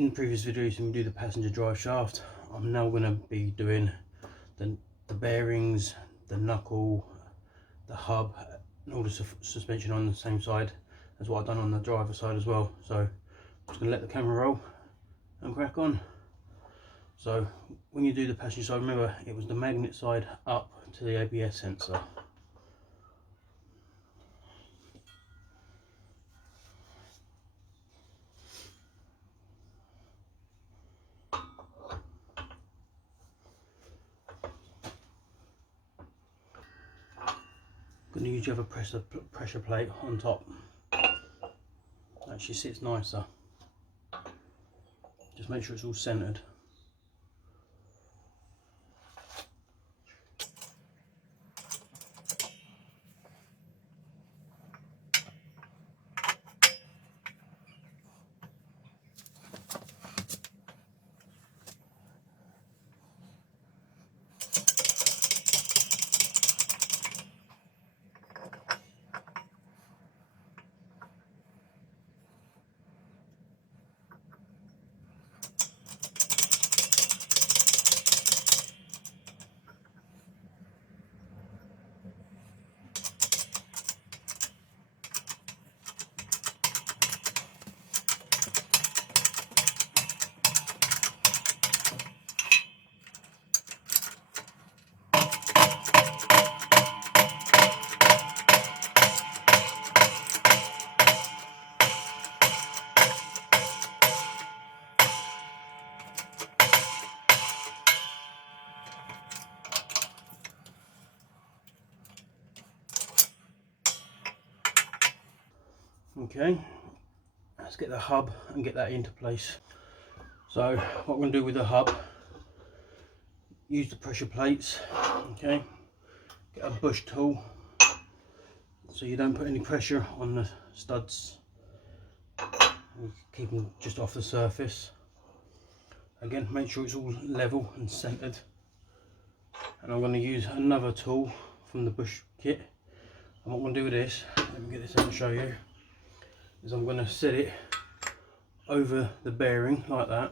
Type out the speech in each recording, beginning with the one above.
In the previous videos when we do the passenger drive shaft, I'm now going to be doing the bearings, the knuckle, the hub and all the suspension on the same side as what I've done on the driver side as well. So I'm just going to let the camera roll and crack on. So when you do the passenger side, remember it was the magnet side up to the ABS sensor. Going to use your other pressure plate on top. Actually sits nicer. Just make sure it's all centered. Okay, let's get the hub and get that into place. So what we're going to do with the hub, use the pressure plates, okay, get a bush tool so you don't put any pressure on the studs, you keep them just off the surface. Again, make sure it's all level and centered. And I'm going to use another tool from the bush kit, and what I'm going to do with this, let me get this out and show you, is I'm going to set it over the bearing like that.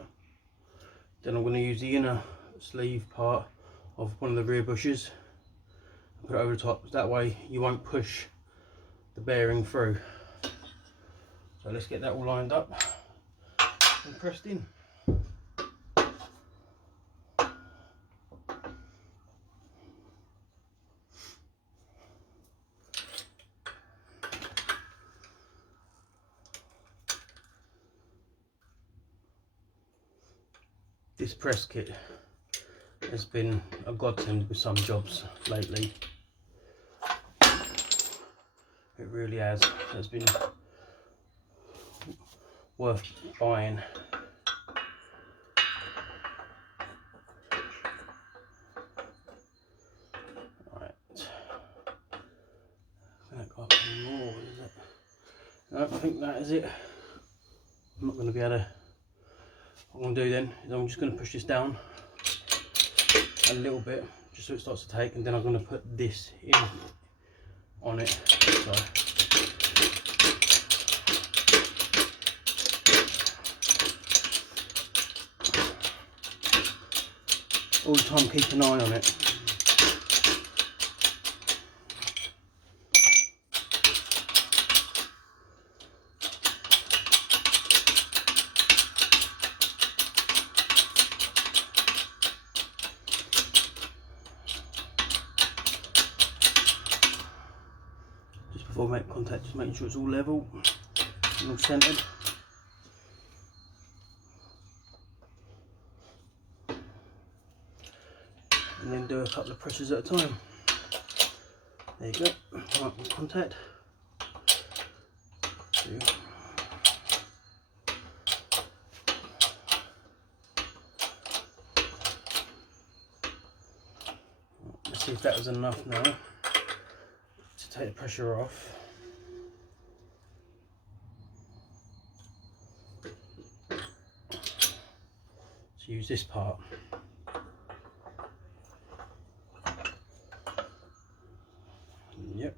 Then I'm going to use the inner sleeve part of one of the rear bushes and put it over the top. That way you won't push the bearing through. So let's get that all lined up and pressed in. This press kit has been a godsend with some jobs lately. It really has. It's been worth buying. Right. Can that go up anymore? Is it? No, I think that is it. I'm not going to be able to. What I'm going to do then is I'm just going to push this down a little bit just so it starts to take, and then I'm going to put this in on it. So all the time keep an eye on it. Before we make contact, just making sure it's all level and all centered. And then do a couple of presses at a time. There you go. Right, contact. Two. Let's see if that was enough now to take the pressure off. So use this part. Yep.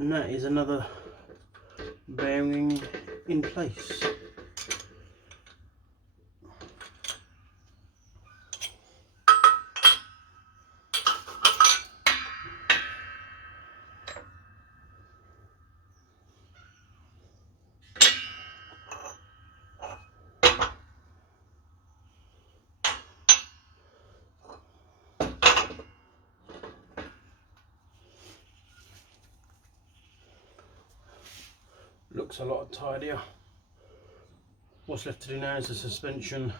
and that is another bearing in place. Looks a lot tidier. What's left to do now is the suspension,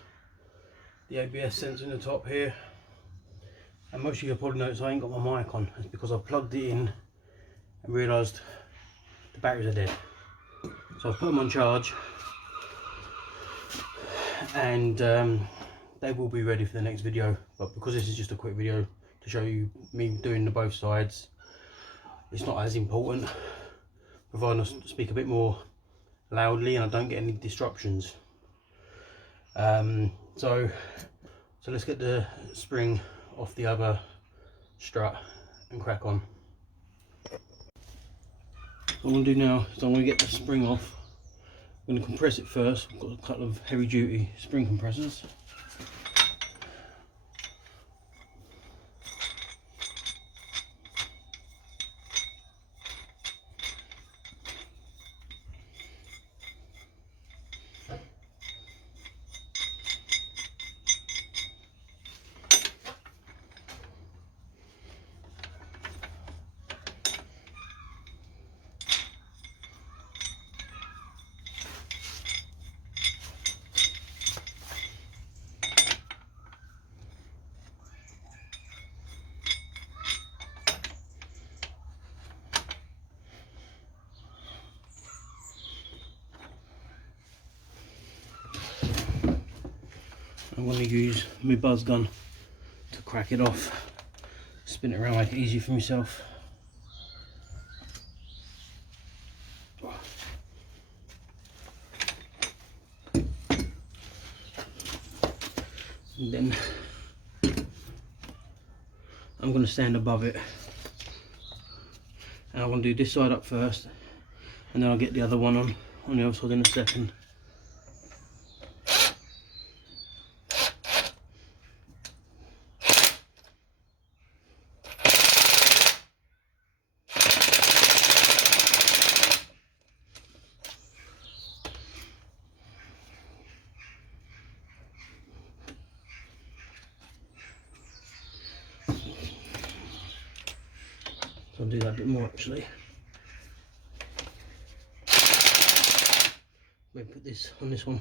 the ABS sensor in the top here, and most of you probably noticed I ain't got my mic on. It's because I plugged it in and realised the batteries are dead. So I've put them on charge, and they will be ready for the next video, but because this is just a quick video to show you me doing the both sides, it's not as important, providing I speak a bit more loudly and I don't get any disruptions. So let's get the spring off the other strut and crack on. What I'm going to do now is I'm going to get the spring off. I'm going to compress it first. I've got a couple of heavy duty spring compressors. I'm going to use my buzz gun to crack it off, spin it around, make it easy for myself. And then I'm going to stand above it, and I'm going to do this side up first, and then I'll get the other one on the other side in a second. I'll do that a bit more actually. Maybe put this on this one.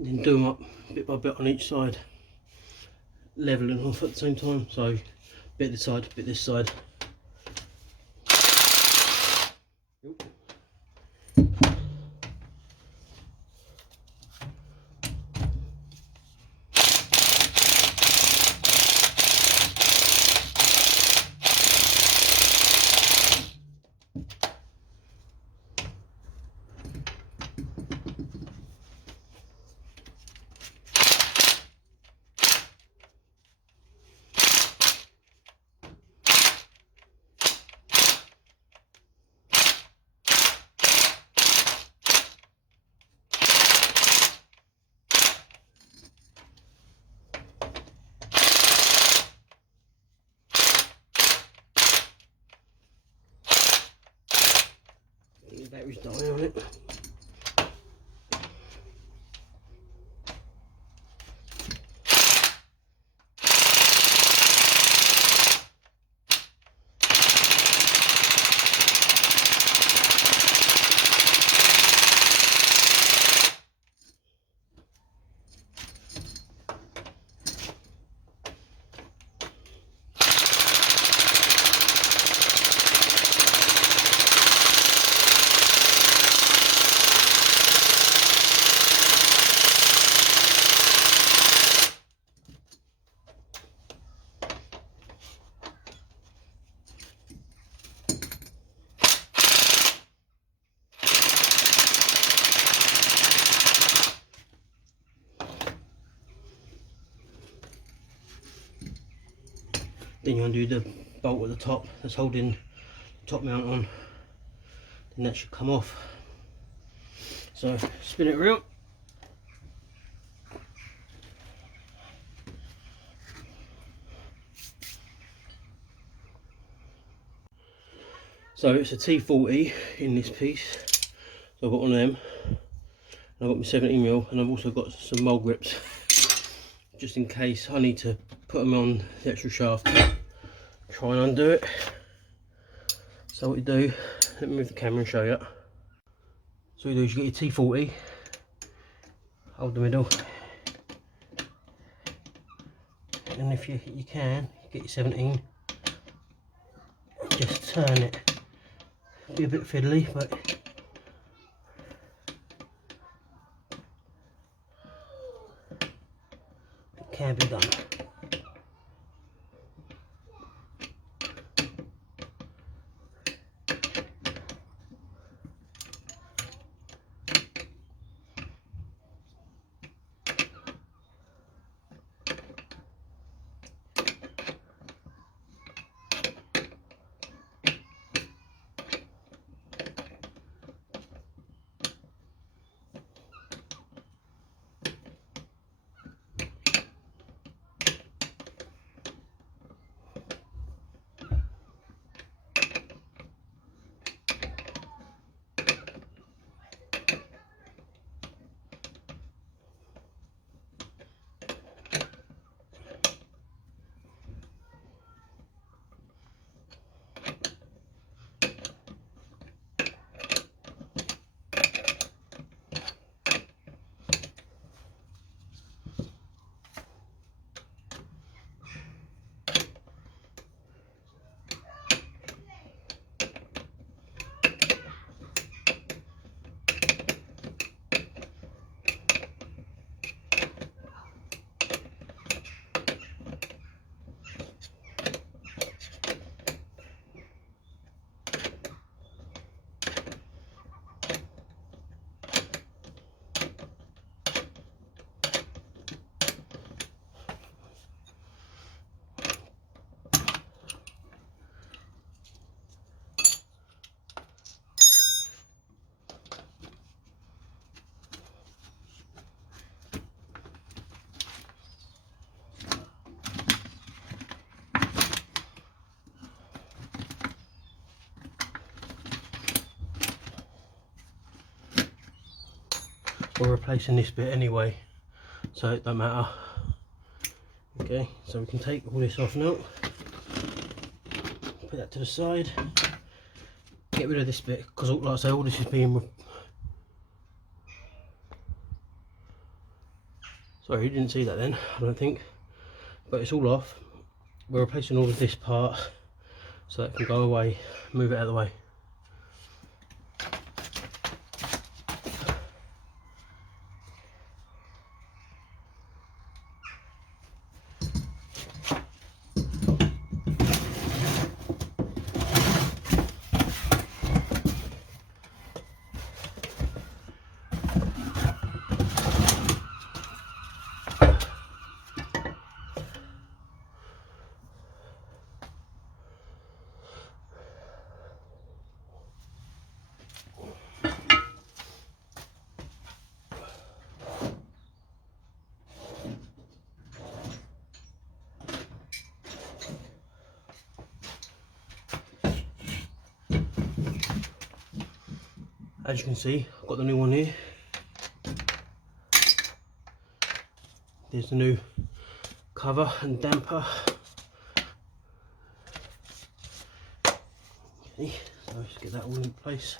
Then do them up bit by bit on each side, leveling off at the same time. So bit this side, bit this side. the battery's dying on it. Then you undo the bolt at the top that's holding the top mount on, then that should come off. So spin it around. So it's a T40 in this piece, so I've got one of them, and I've got my 17mm, and I've also got some mole grips just in case I need to put them on the actual shaft. Try and undo it. So what you do, let me move the camera and show you. So what you do is you get your T40, hold the middle, and if you can, get your 17, just turn it. Be a bit fiddly, but it can be done. We're replacing this bit anyway, so it don't matter. Okay, so we can take all this off now, put that to the side, get rid of this bit, because like I say, all this is being sorry, you didn't see that then, I don't think, but it's all off. We're replacing all of this part so that can go away, move it out of the way. As you can see, I've got the new one here. There's the new cover and damper. Okay, so let's get that all in place.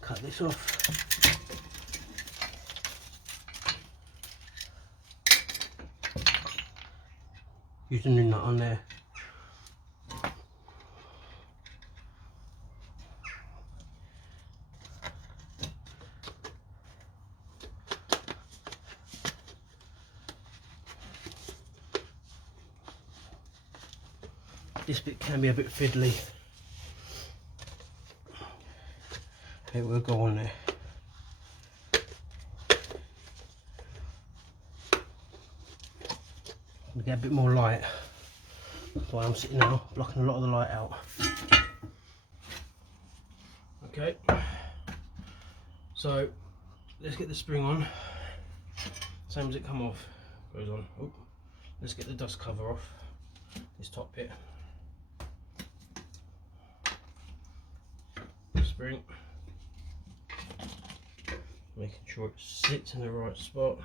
Cut this off. Use the new nut on there. This bit can be a bit fiddly. It will go on there. We get a bit more light. That's why I'm sitting now, blocking a lot of the light out. Okay, so let's get the spring on. Same as it come off, goes on. Oop. Let's get the dust cover off this top bit. Spring. Making sure it sits in the right spot.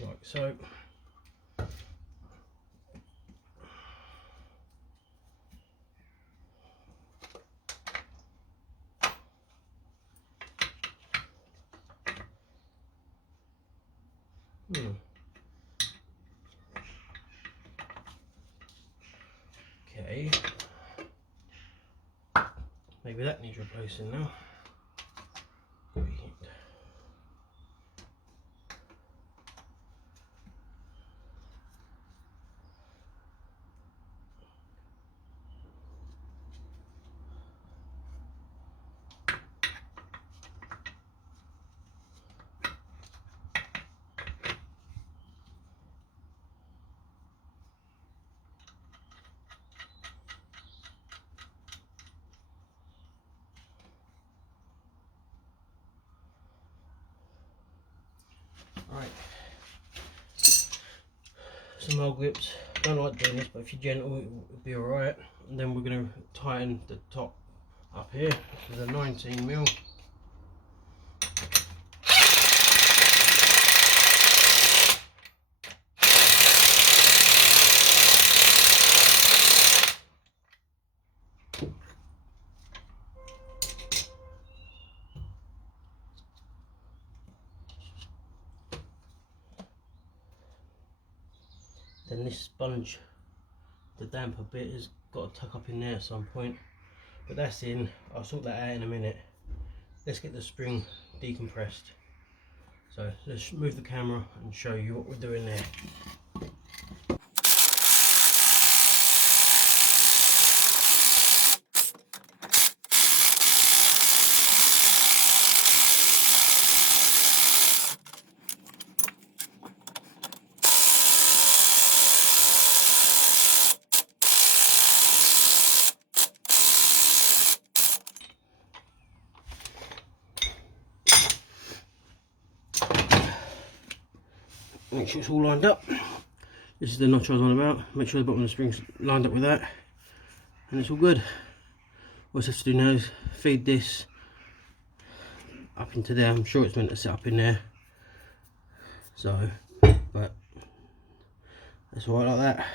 Like so. Okay. Maybe that needs replacing now. Right, some old grips. Don't like doing this, but if you're gentle, it'll be alright. And then we're going to tighten the top up here. This is a 19mm. Then this sponge, the damper bit, has got to tuck up in there at some point, but that's in. I'll sort that out in a minute. Let's get the spring decompressed. So let's move the camera and show you what we're doing there. Make sure it's all lined up. This is the notch I was on about. Make sure the bottom of the spring's lined up with that, and it's all good. What I have to do now is feed this up into there. I'm sure it's meant to sit up in there, so, but that's alright like that.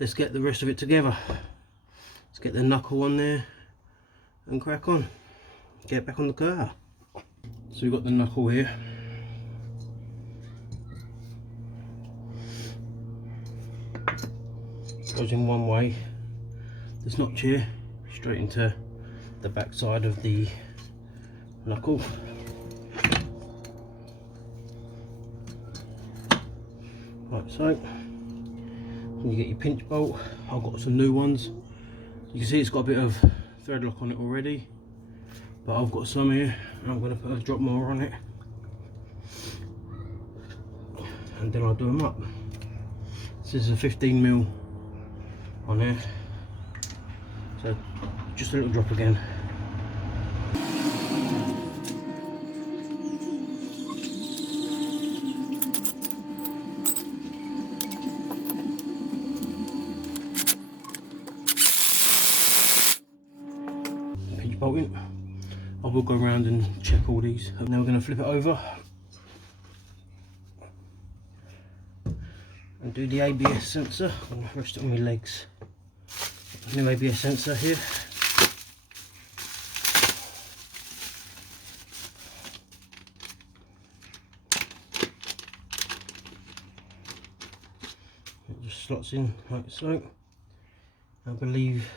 Let's get the rest of it together. Let's get the knuckle on there and crack on. Get back on the car. So we've got the knuckle here. Goes in one way. This notch here straight into the back side of the knuckle. Like so. When you get your pinch bolt, I've got some new ones. You can see it's got a bit of thread lock on it already, but I've got some here. I'm going to put a drop more on it, and then I'll do them up. This is a 15mm on there. So just a little drop again. Pinch bolting. I will go around and check all these. And now we're going to flip it over and do the ABS sensor. I'm going to rest it on my legs. New ABS sensor here. It just slots in like so. I believe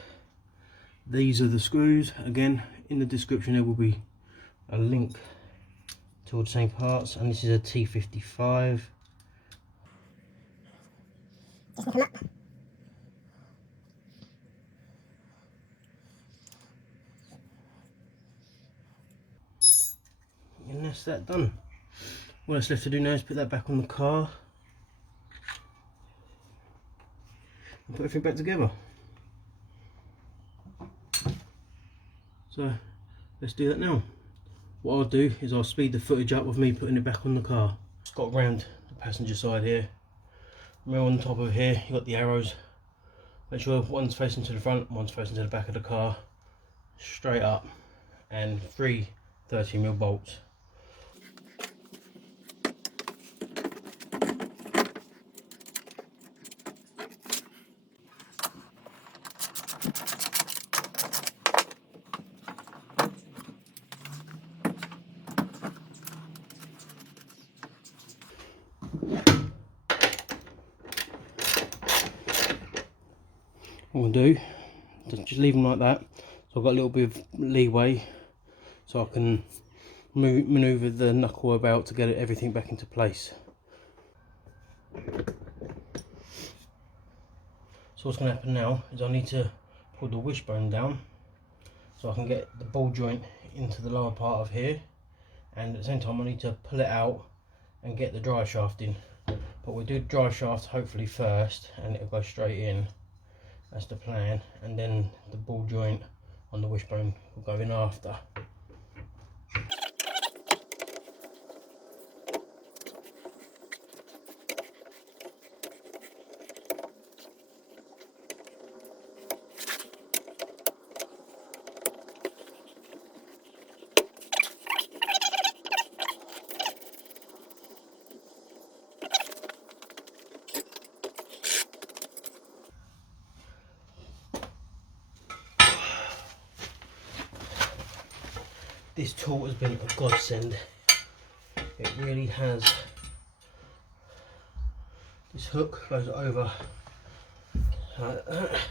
these are the screws. Again, in the description there will be a link to all the same parts, and this is a T55. And that's that done. All that's left to do now is put that back on the car and put everything back together. So let's do that now. What I'll do is I'll speed the footage up of me putting it back on the car. Just got around the passenger side here. Mirror on top of here, you've got the arrows. Make sure one's facing to the front, one's facing to the back of the car. Straight up, and 3 30mm bolts. What I'm going to do, just leave them like that, so I've got a little bit of leeway so I can manoeuvre the knuckle about to get everything back into place. So what's going to happen now is I need to pull the wishbone down so I can get the ball joint into the lower part of here, and at the same time I need to pull it out and get the drive shaft in. But we'll do the drive shaft hopefully first and it'll go straight in. That's the plan, and then the ball joint on the wishbone will go in after. This tool has been a godsend. It really has. This hook goes over like that.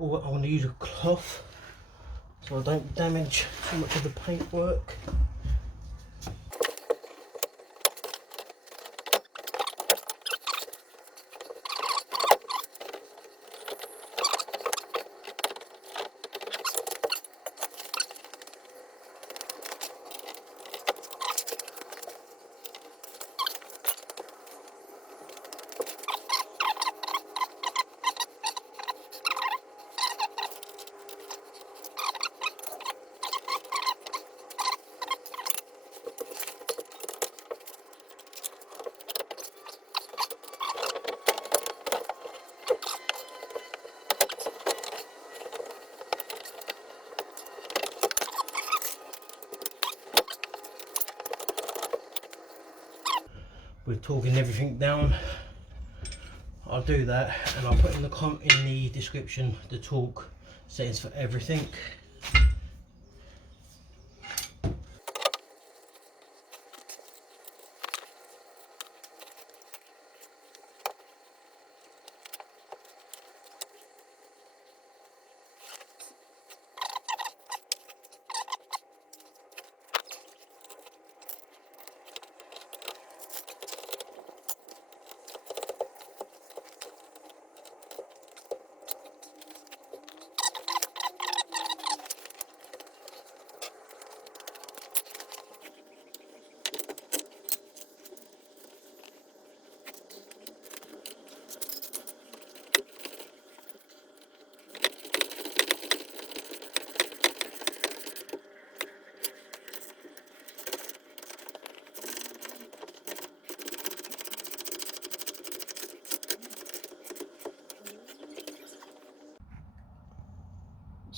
Or I want to use a cloth so I don't damage too much of the paintwork. With torquing everything down, I'll do that, and I'll put in the description the torque settings for everything.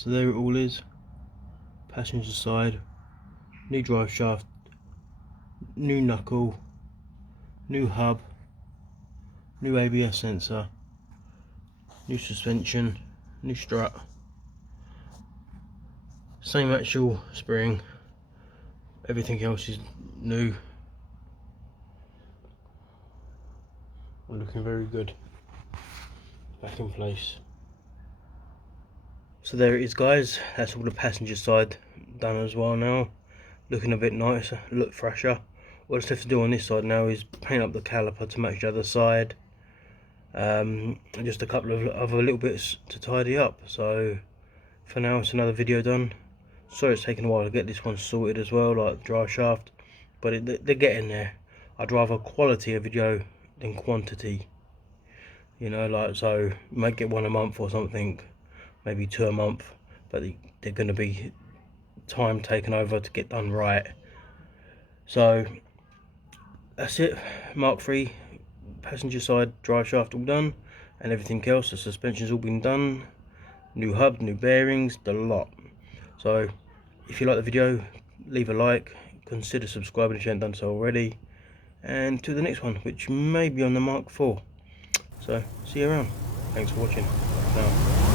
So there it all is. Passenger side, new drive shaft, new knuckle, new hub, new ABS sensor, new suspension, new strut, same actual spring, everything else is new. We're looking very good. Back in place. So there it is, guys. That's all the passenger side done as well now. Looking a bit nicer, look fresher. What I just have to do on this side now is paint up the caliper to match the other side. And just a couple of other little bits to tidy up. So for now it's another video done. Sorry it's taken a while to get this one sorted as well, like the drive shaft, but they're getting there. I'd rather quality a video than quantity, you know, like, so you might get one a month or something, maybe 2 a month, but they're going to be time taken over to get done right. So that's it. Mk3 passenger side drive shaft all done, and everything else, the suspension's all been done, new hub, new bearings, the lot. So if you like the video, leave a like, consider subscribing if you haven't done so already, and to the next one, which may be on the Mk4. So see you around. Thanks for watching. Bye for now.